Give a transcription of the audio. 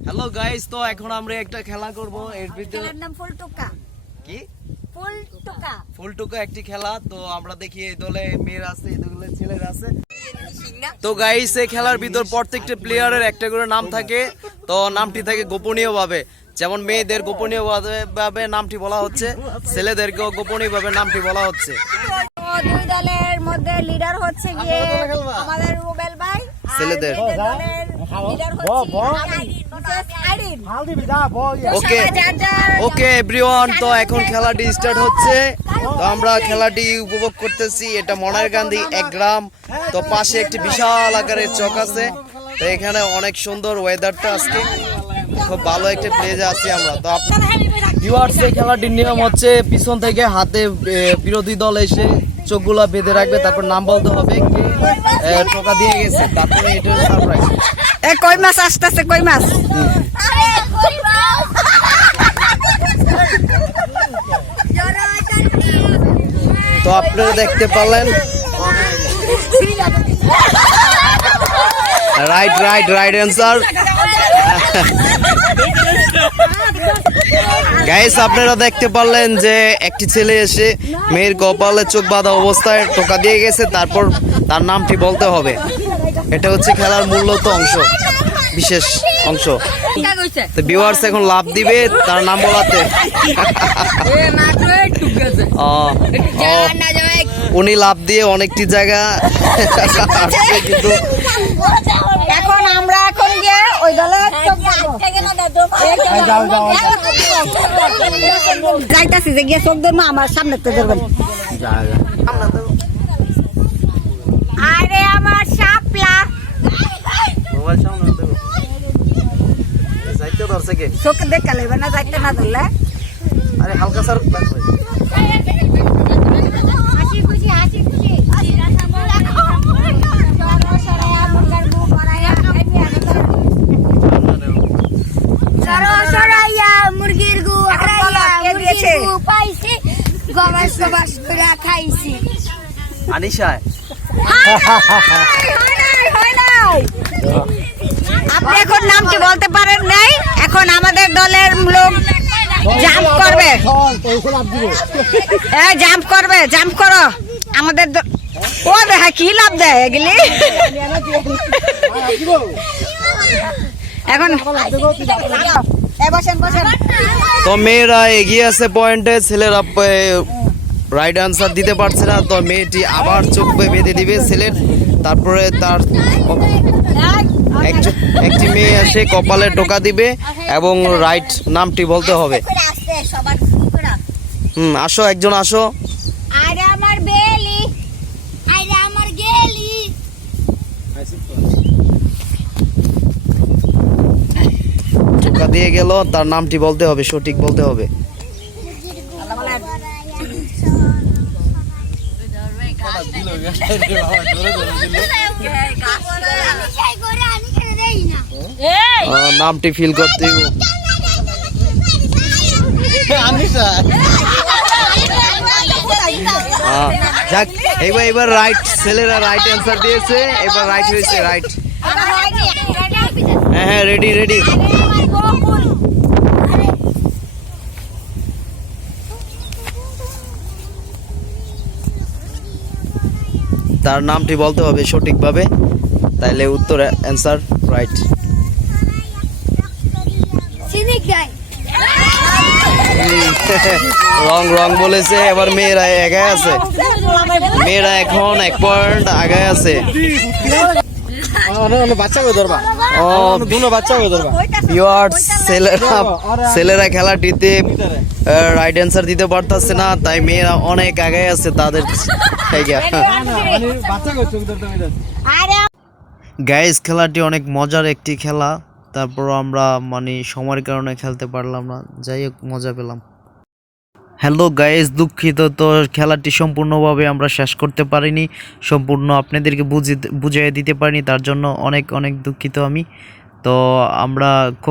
Hello guys তো এখন আমরা একটা খেলা করব। এর ভিতরে খেলার নাম ফুল টোকা কি? ফুল টোকা ফুলটুকা একটি খেলা। তো আমরা দেখি এই দলে মেয়ের আছে এই দলে ছেলের আছে। তো গাইস এই খেলার ভিতর প্রত্যেকটা প্লেয়ারের একটা করে নাম থাকে। তো নামটি থাকে গোপনীয় ভাবে যেমন মেয়েদের গোপনীয় ভাবে- ভাবে নামটি বলা হচ্ছে ছেলেদেরকেও গোপনীয় ভাবে নামটি বলা হচ্ছে। দুই দলের মধ্যে লিডার হচ্ছে গিয়ে আমাদের রুবেল ভাই ছেলেদের। দলের লিডার হচ্ছে ওকে যার যার ওকে। এভরিওয়ান। তো এখন খেলাটি স্টার্ট হচ্ছে। তো আমরা খেলাটি উপভোগ করতেছি। এটা মনার গান্ধী এক গ্রাম। তো পাশে একটি বিশাল আকারের চক আছে। তো এখানে অনেক সুন্দর ওয়েদারটা আজকে। খুব ভালো একটা প্লেজে আছি আমরা। তো ভিউয়ার্স এই খেলাটির নিয়ম হচ্ছে পিছন থেকে হাতে বিরোধী দল এসে চোখগুলা বেঁধে রাখবে। তারপর নাম বলতে হবে টোকা দিয়ে গেছে। তারপরে এটা সারপ্রাইজ এ, কই মাছ আসতেছে, কই মাছ? তো আপনারা দেখতে পারলেন। Right right right answer guys আপনারা দেখতে পারলেন যে একটি ছেলে এসে মেয়ের কপালে চোখ বাঁধা অবস্থায় টোকা দিয়ে গেছে, তারপর তার নামটি বলতে হবে। এটা হচ্ছে খেলার মূলত অংশ বিশেষ অংশ। তো ভিউয়ার্স এখন লাভ দিবে তার নাম বলাতে। উনি লাভ দিয়ে অনেকটি জায়গা আসছে কিন্তু এখন আমরা এখন গিয়ে ওই দলের যাইতাছি যে গিয়ে চোখ ধরবো আমার সামনে তো ধরবেন আরে আমার সাপলা মোবাইল সামনে দেবো যাইতে ধরছে কে? চোখ দেখা লাগবে না যাইতে না ধরলে। আরে হালকা স্যার হাসি খুশি হাসি খুশি মুরগির গু দিয়েছে? গবাস গবাস করে খাইছি। আনিশা আপনি এখন নামটি বলতে পারেন নাই? এখন আমাদের দলের লোক জাম্প করবে। হ্যাঁ জাম্প করবে জাম্প করো। আমাদের ও দেখা কি লাভ দেয় এগুলি? এখন তো মেয়েরা এগিয়ে আছে পয়েন্টে ছেলেরা রাইট আনসার দিতে পারছে না। তো মেয়েটি আবার চোখ বেঁধে দিবে ছেলের। তারপরে তার একজন এসে কপালে টোকা দিবে এবং রাইট নামটি বলতে হবে হুম আসো একজন আসো আরে আমার বেলি আরে আমার গেলি টোকা দিয়ে গেল তার নামটি বলতে হবে সঠিক বলতে হবে আহ, নামটি ফিল করতে এবার এবার রাইট ছেলেরা রাইট অ্যান্সার দিয়েছে। এবার রাইট হয়েছে রাইট হ্যাঁ হ্যাঁ রেডি রেডি তার নামটি বলতে হবে সঠিকভাবে। তাইলে উত্তর অ্যান্সার রাইট রং রং বলেছে এবার মেয়েরা এগায় আছে। মেয়েরা এখন এক পয়েন্ট আগায় আছে। ছেলেরা ছেলেরা খেলাটিতে রাইট অ্যান্সার দিতে পারতেছে না তাই মেয়েরা অনেক আগায় আছে তাদের থেকে। গাইস খেলাটি অনেক মজার একটি খেলা। তারপর আমরা মানে সময়ের কারণে খেলতে পারলাম না। যাই হোক, মজা পেলাম। হ্যালো গাইস দুঃখিত তো, খেলাটি সম্পূর্ণভাবে আমরা শেষ করতে পারিনি। সম্পূর্ণ আপনাদেরকে বুঝিয়ে বুঝিয়ে দিতে পারিনি, তার জন্য অনেক অনেক দুঃখিত আমি। তো, আমরা খুব